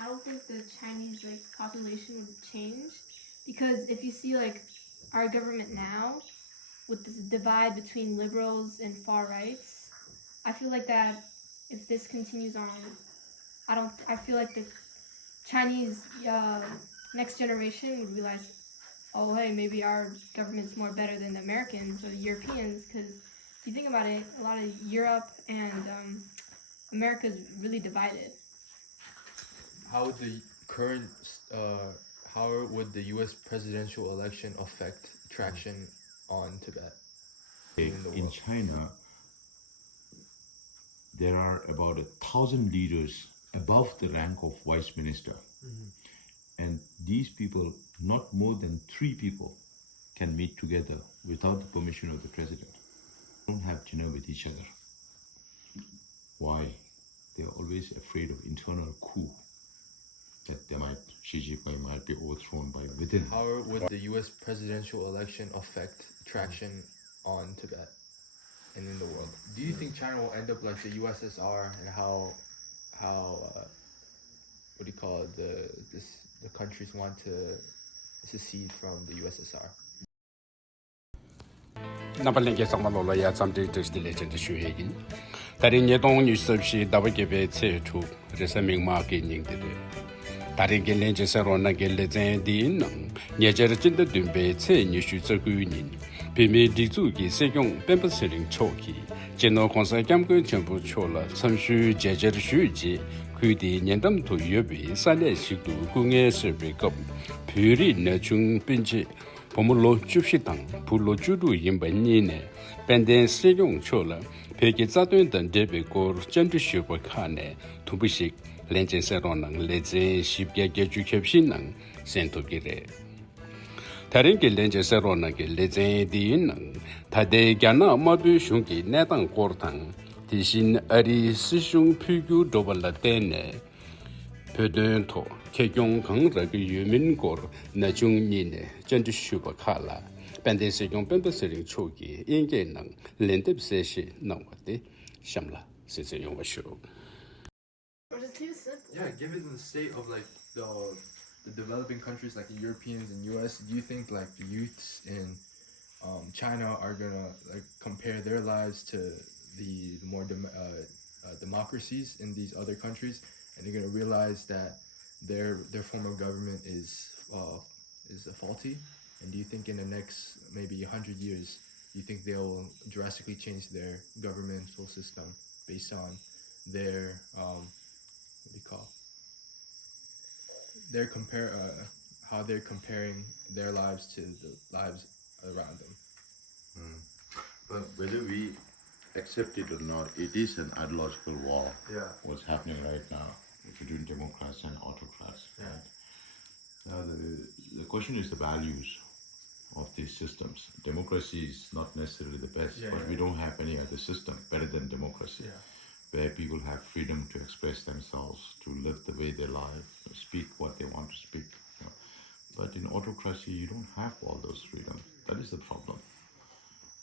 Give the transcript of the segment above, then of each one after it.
I don't think the Chinese population would change, because if you see our government now with this divide between liberals and far rights, I feel like that if this continues on, I feel like the Chinese next generation would realize, oh hey, maybe our government's more better than the Americans or the Europeans, because if you think about it, a lot of Europe and America's really divided. How would the current, how would the U.S. presidential election affect traction on Tibet in the In world? China, there are about 1,000 leaders above the rank of vice minister. And these people, not more than 3 people, can meet together without the permission of the president. They don't have dinner with each other. Why? They are always afraid of internal coup, that Xi Jinping might be overthrown by within. How would the U.S. presidential election affect traction on Tibet and in the world? Do you think China will end up like the USSR, and how what do you call it, the countries want to secede from the USSR? Nabalenge samalolo ya samde de legend shuhegin. Tari nyedong ni subshi dawagebe tse tu resaming ma ke ning de. Tari gelenje serona gelle zen din nyejer jinda dumbe tse ni shu zegu nin. Pime dizu gi Sikyong Penpa Tsering choki. Jeno konsa kyamgun chenpu chola samshu jejer shuji. Kudi nyendam to yobi sale shikdu kunge serbe kap. Puri na chung pinji. Pomulo Jupshitang, Pulo Judu Yimbanine, Benden Sikyong Chola, Peki Zadun than Debi Gor, Gentrishuba Kane, Tubishik, Lenjen Seronang, Leze, Shipga Geju Kepshinang, Sentogire. Tarinki Lenjen Seronang, Leze Dinang, Tade Gana Mabu Shunki, Netang Gortang, Tishin Ari Sishung Pugu Dobala Dene, Pedun To. Sikyong Kang Rag Yumin Gor Na Jung Nine, Gentle Shuba Kala, Bande Sikyong Penpa Tsering Chogi, Inge Nang, Lendip Seshi, Nangwate, Shamla, Sikyong Washu. Yeah, given the state of the developing countries like the Europeans and US, do you think the youths in China are gonna compare their lives to the more democracies in these other countries, and they're gonna realize that their form of government is faulty? And do you think in the next maybe 100 years, you think they'll drastically change their governmental system based on their how they're comparing their lives to the lives around them? But whether we accept it or not, it is an ideological war. Yeah. What's happening right now between Democrats and autocrats. Yeah. Right? Now the question is the values of these systems. Democracy is not necessarily the best, but we don't have any other system better than democracy, where people have freedom to express themselves, to live the way they live, to speak what they want to speak. You know. But in autocracy, you don't have all those freedoms. That is the problem.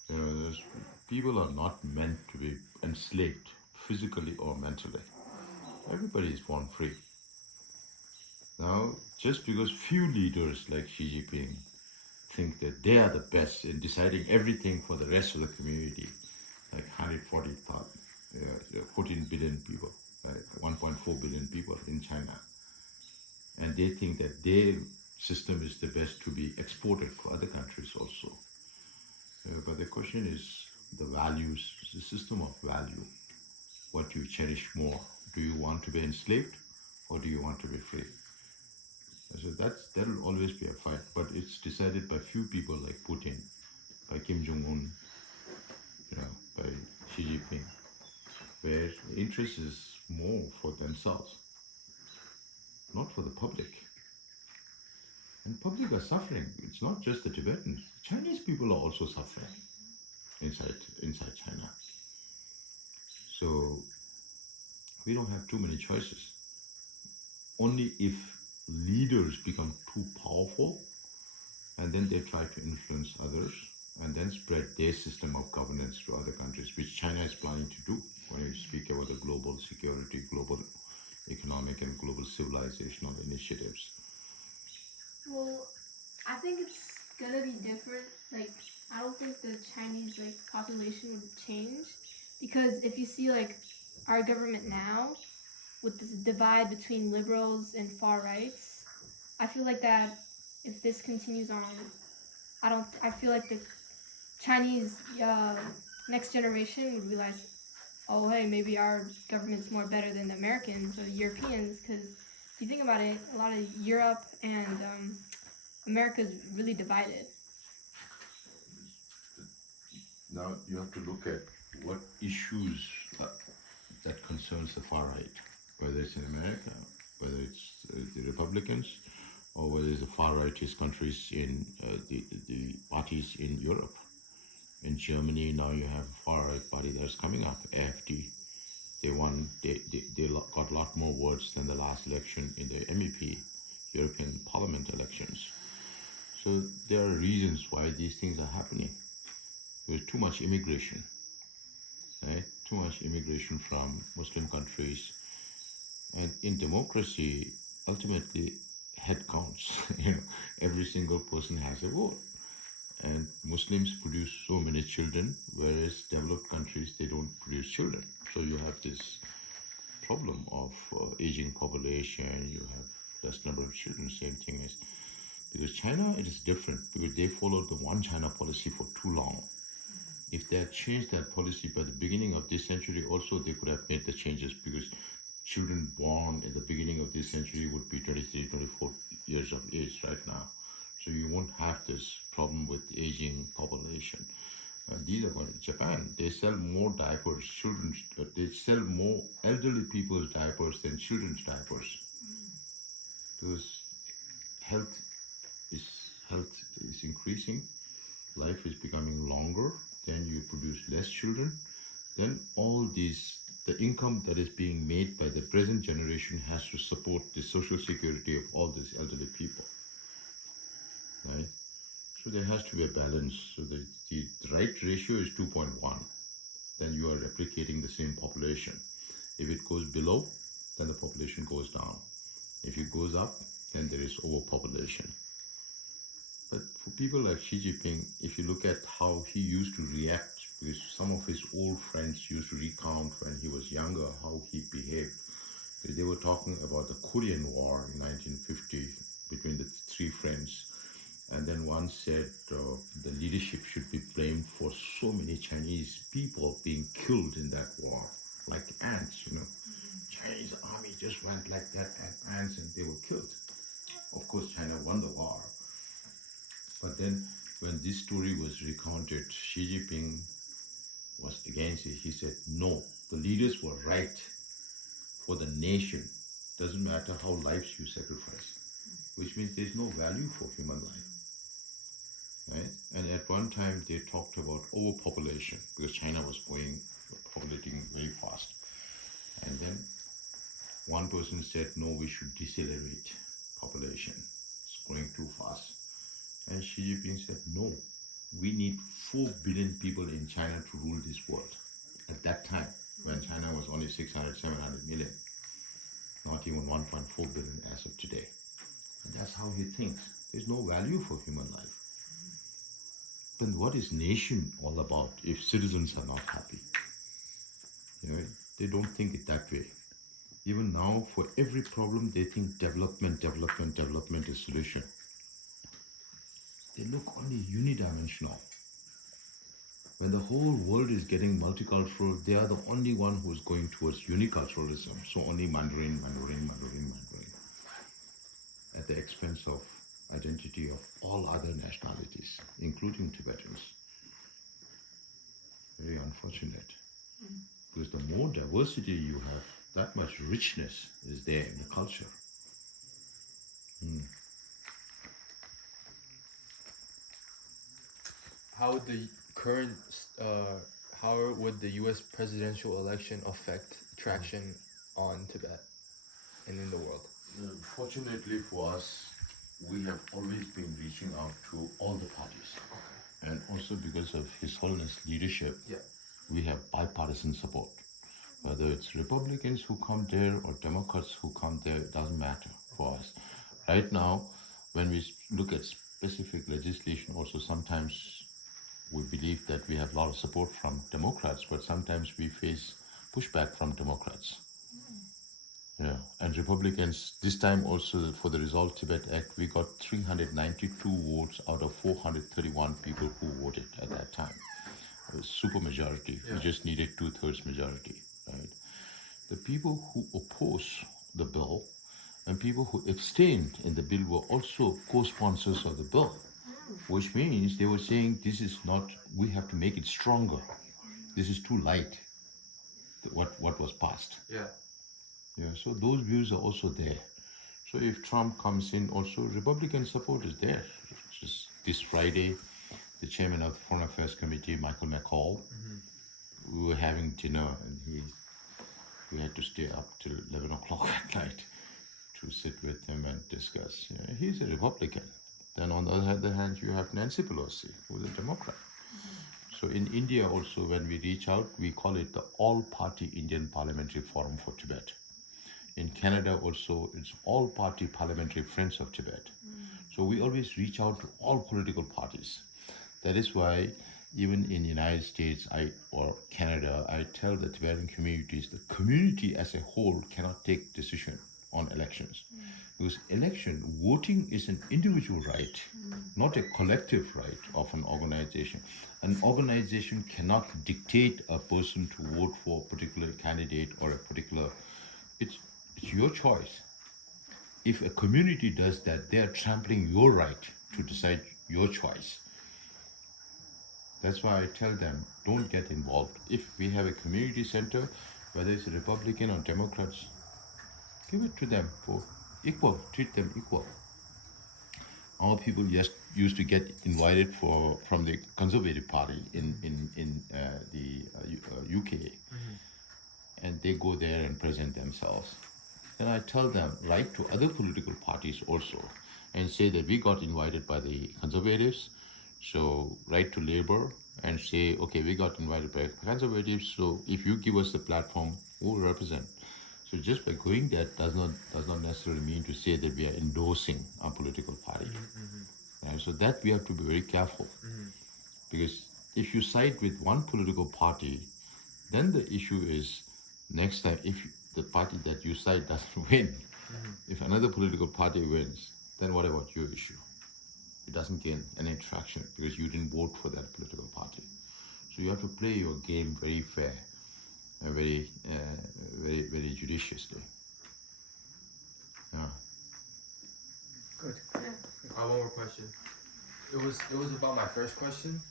You know, people are not meant to be enslaved physically or mentally. Everybody is born free. Now, just because few leaders like Xi Jinping think that they are the best in deciding everything for the rest of the community, like 14 billion people, like 1.4 billion people in China, and they think that their system is the best to be exported to other countries also. But the question is the values, the system of value. What do you cherish more? Do you want to be enslaved, or do you want to be free? So that'll always be a fight, but it's decided by few people like Putin, by Kim Jong-un, by Xi Jinping, where the interest is more for themselves, not for the public. And public are suffering. It's not just the Tibetans. Chinese people are also suffering inside China. So we don't have too many choices. Only if leaders become too powerful and then they try to influence others and then spread their system of governance to other countries, which China is planning to do when you speak about the global security, global economic and global civilization. civilizational initiatives. Well, I think it's gonna be different. Like, I don't think the Chinese population would change, because if you see our government now with this divide between liberals and far rights, I feel like that if this continues on, I feel like the Chinese next generation would realize, oh hey, maybe our government's more better than the Americans or the Europeans, because if you think about it, a lot of Europe and America's really divided. Now you have to look at what issues that concerns the far right, whether it's in America, whether it's the Republicans, or whether it's the far rightist countries in the parties in Europe. In Germany now you have a far right party that's coming up, AfD. They won. They got a lot more votes than the last election in the MEP, European Parliament elections. So there are reasons why these things are happening. There's too much immigration, right? Too much immigration from Muslim countries. And in democracy, ultimately, head counts. Every single person has a vote. And Muslims produce so many children, whereas developed countries, they don't produce children. So you have this problem of aging population, you have less number of children, same thing as, because China, it is different, because they followed the one China policy for too long. If they had changed that policy by the beginning of this century, also they could have made the changes, because children born in the beginning of this century would be 23, 24 years of age right now. So you won't have this problem with aging population. These are going to Japan. They sell more diapers, they sell more elderly people's diapers than children's diapers. Because health is increasing, life is becoming longer, then you produce less children, then all these, the income that is being made by the present generation has to support the social security of all these elderly people, right? So there has to be a balance. So the right ratio is 2.1. Then you are replicating the same population. If it goes below, then the population goes down. If it goes up, then there is overpopulation. But for people like Xi Jinping, if you look at how he used to react, because some of his old friends used to recount when he was younger how he behaved. Because they were talking about the Korean War in 1950 between the three friends. And then one said the leadership should be blamed for so many Chinese people being killed in that war, like ants, Chinese army just went like that, and ants, and they were killed. Of course, China won the war. But then when this story was recounted, Xi Jinping was against it. He said, no, the leaders were right for the nation. Doesn't matter how lives you sacrifice, which means there's no value for human life. Right? And at one time they talked about overpopulation, because China was populating very fast. And then one person said, no, we should decelerate population. It's growing too fast. And Xi Jinping said, no, we need 4 billion people in China to rule this world. At that time, when China was only 600, 700 million, not even 1.4 billion as of today. And that's how he thinks. There's no value for human life. Then what is nation all about if citizens are not happy? They don't think it that way. Even now, for every problem, they think development is solution. They look only unidimensional. When the whole world is getting multicultural, they are the only one who is going towards uniculturalism. So only Mandarin. At the expense of identity of all other nationalities, including Tibetans. Very unfortunate. Because the more diversity you have, that much richness is there in the culture. How would the current, how would the U.S. presidential election affect traction on Tibet and in the world? Fortunately for us, we have always been reaching out to all the parties. And also because of His Holiness leadership, we have bipartisan support. Whether it's Republicans who come there or Democrats who come there, it doesn't matter. for us. Right now, when we look at specific legislation, also sometimes we believe that we have a lot of support from Democrats, but sometimes we face pushback from Democrats. Yeah, and Republicans, this time also for the Resolve Tibet Act, we got 392 votes out of 431 people who voted at that time. It was super majority. We just needed 2/3 majority, right? The people who oppose the bill and people who abstained in the bill were also co-sponsors of the bill, which means they were saying this is not, we have to make it stronger. This is too light, what was passed. Yeah, so those views are also there. So if Trump comes in, also Republican support is there. Just this Friday, the chairman of the Foreign Affairs Committee, Michael McCall, we were having dinner, and we had to stay up till 11 o'clock at night to sit with him and discuss. Yeah, he's a Republican. Then on the other hand, you have Nancy Pelosi, who's a Democrat. So in India also, when we reach out, we call it the All-Party Indian Parliamentary Forum for Tibet. In Canada also, it's All-Party Parliamentary Friends of Tibet. So we always reach out to all political parties. That is why even in the United States or Canada, I tell the Tibetan communities, the community as a whole cannot take decision on elections. Because voting is an individual right, not a collective right of an organization. An organization cannot dictate a person to vote for a particular candidate or a particular, it's your choice. If a community does that, they are trampling your right to decide your choice. That's why I tell them, don't get involved. If we have a community center, whether it's a Republican or Democrats, give it to them for equal, treat them equal. Our people just used to get invited from the Conservative Party in the UK, and they go there and present themselves. Then I tell them, write to other political parties also and say that we got invited by the Conservatives, so write to Labour and say, okay, we got invited by Conservatives, so if you give us the platform, we'll represent. So just by going there does not necessarily mean to say that we are endorsing a political party. Right? So that we have to be very careful, because if you side with one political party, then the issue is next time if the party that you side doesn't win, if another political party wins, then what about your issue? It doesn't gain any traction because you didn't vote for that political party. So you have to play your game very fair, very judiciously. Yeah. Good. I have one more question. It was about my first question.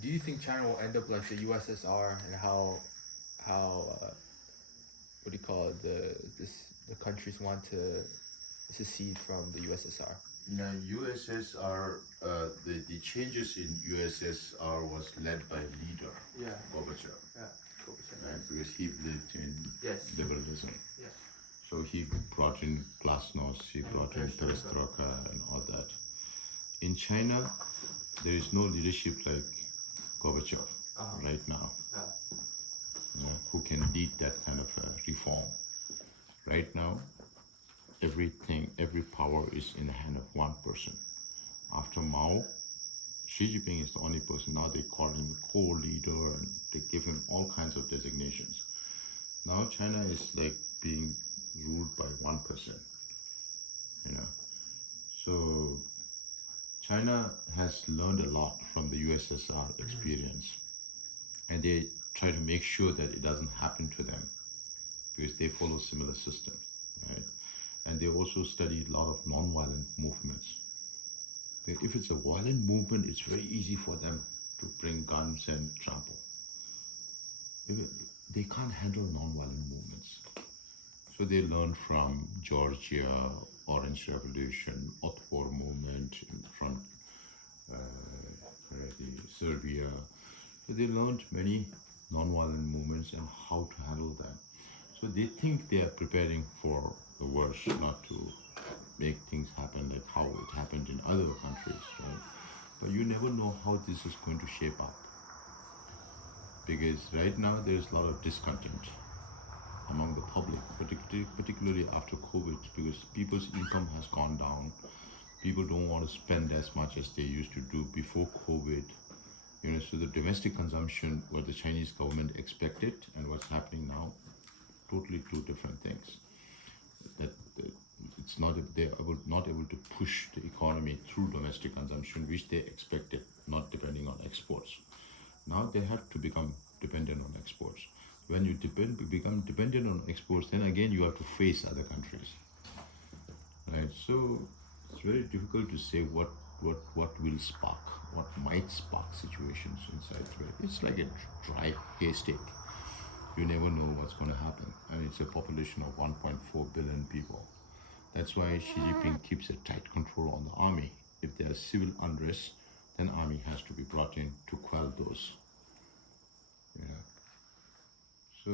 Do you think China will end up like the USSR, and how what do you call it, the countries want to secede from the USSR? USSR, the changes in USSR was led by leader Gorbachev. Right? Because he believed in liberalism. So he brought in glasnost, he brought in perestroika and all that. In China, there is no leadership like Gorbachev right now, who can lead that kind of reform. Right now, every power is in the hand of one person. After Mao, Xi Jinping is the only person. Now they call him co-leader and they give him all kinds of designations. Now China is like being ruled by one person, So China has learned a lot from the USSR experience, and they try to make sure that it doesn't happen to them because they follow similar systems, right? And they also study a lot of non-violent movements. If it's a violent movement, it's very easy for them to bring guns and trample. They can't handle non-violent movements. So they learn from Georgia, Orange Revolution, Otpor movement from Serbia. So they learned many non-violent movements and how to handle them. So they think they are preparing for the worst, not to make things happen like how it happened in other countries, right? But you never know how this is going to shape up. Because right now there's a lot of discontent. among the public, particularly after COVID, because people's income has gone down. People don't want to spend as much as they used to do before COVID. So the domestic consumption, what the Chinese government expected and what's happening now, totally two different things. That it's not not able to push the economy through domestic consumption, which they expected, not depending on exports. Now they have to become dependent on exports. When you become dependent on exports, then again you have to face other countries, right? So it's very difficult to say what will spark, what might spark situations inside, right? It's like a dry haystack. You never know what's going to happen, and it's a population of 1.4 billion people. That's why Xi Jinping keeps a tight control on the army. If there's civil unrest, then army has to be brought in to quell those. So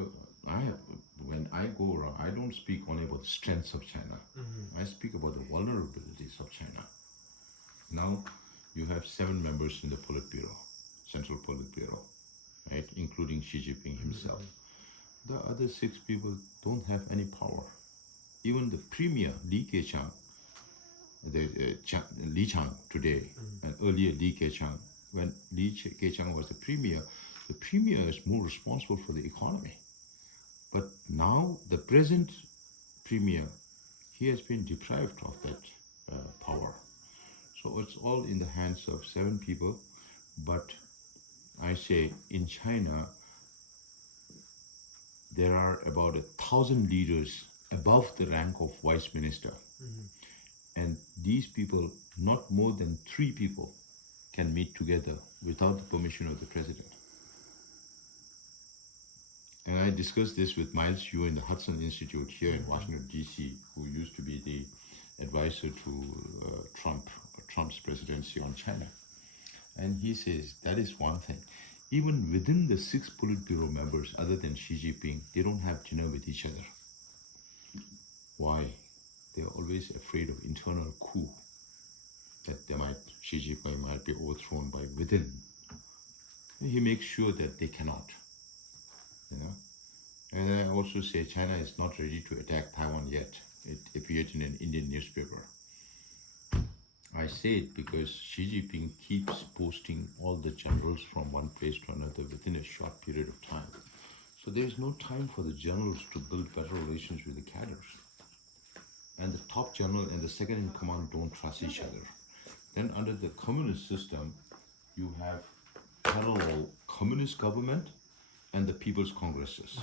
when I go around, I don't speak only about the strengths of China. I speak about the vulnerabilities of China. Now you have 7 members in the Politburo, Central Politburo, right, including Xi Jinping himself. The other 6 people don't have any power. Even the premier, Li Keqiang, Li Chang today, and earlier Li Keqiang, when Li Keqiang was the premier is more responsible for the economy. But now the present premier, he has been deprived of that power. So it's all in the hands of 7 people. But I say in China, there are about 1,000 leaders above the rank of vice minister. And these people, not more than 3 people, can meet together without the permission of the president. And I discussed this with Miles Yu in the Hudson Institute here in Washington, D.C., who used to be the advisor to Trump's presidency on China. And he says that is one thing. Even within the 6 Politburo members, other than Xi Jinping, they don't have dinner with each other. Why? They're always afraid of internal coup, that Xi Jinping might be overthrown by within. He makes sure that they cannot. And I also say China is not ready to attack Taiwan yet. It appeared in an Indian newspaper. I say it because Xi Jinping keeps posting all the generals from one place to another within a short period of time. So there is no time for the generals to build better relations with the cadres. And the top general and the second in command don't trust each other. Then under the communist system, you have parallel communist government and the people's congresses.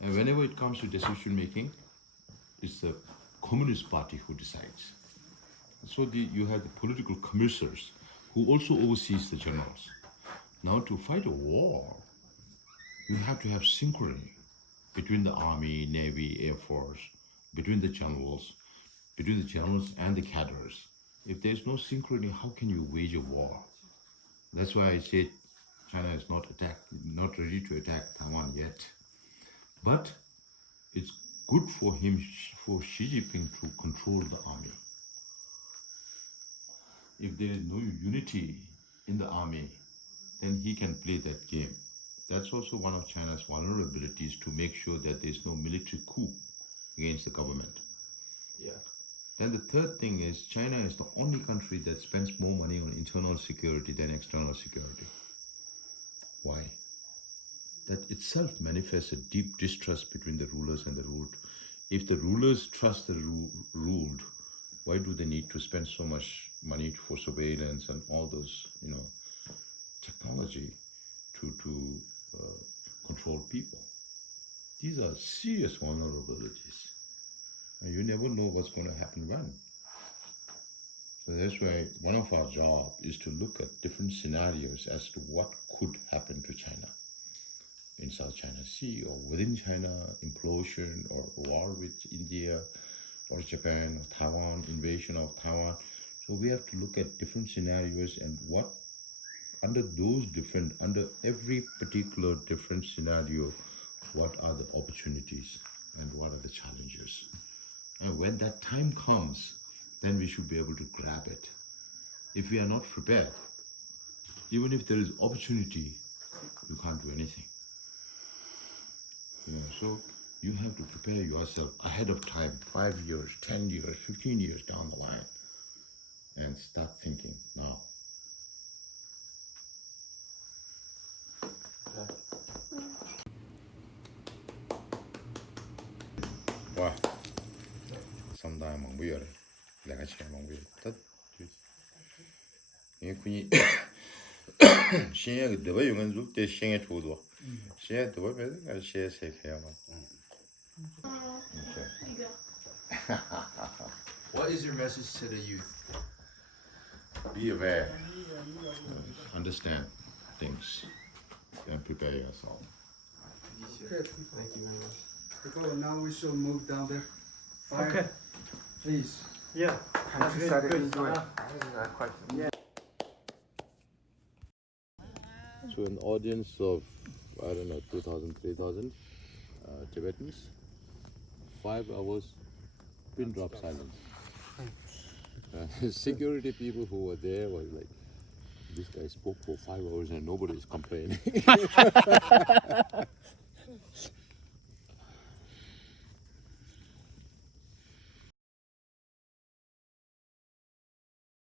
And whenever it comes to decision making, it's the Communist Party who decides. So you have the political commissars who also oversees the generals. Now to fight a war, you have to have synchrony between the army, navy, air force, between the generals and the cadres. If there's no synchrony, how can you wage a war? That's why I said China is not ready to attack Taiwan yet. But it's good for Xi Jinping to control the army. If there is no unity in the army, then he can play that game. That's also one of China's vulnerabilities, to make sure that there's no military coup against the government. Yeah. Then the third thing is, China is the only country that spends more money on internal security than external security. Why? That itself manifests a deep distrust between the rulers and the ruled. If the rulers trust the ruled, why do they need to spend so much money for surveillance and all those, technology to control people? These are serious vulnerabilities. And you never know what's going to happen when. So that's why one of our jobs is to look at different scenarios as to what could happen to China in South China Sea, or within China, implosion, or war with India or Japan or Taiwan, invasion of Taiwan. So we have to look at different scenarios, and what under every particular different scenario, what are the opportunities and what are the challenges. And when that time comes, then we should be able to grab it. If we are not prepared, even if there is opportunity, you can't do anything. So You have to prepare yourself ahead of time, 5 years, 10 years, 15 years down the line, and start thinking now. 와, sometimes mong bia rồi, là cái chuyện mong bia tất. 이게 군이 시에 그 용은 죽때 시에 줘도 시에 더 배가 시에 세해야만. What is your message to the youth? Be aware, understand things, and prepare yourself. Okay. Thank you very much. Well, now we shall move down there. Fire. Okay. Please. Yeah. Good, good. To an audience of, I don't know, 2,000, 3,000 Tibetans, 5 hours, pin drop silence. Security people who were there was like, this guy spoke for 5 hours and nobody is complaining.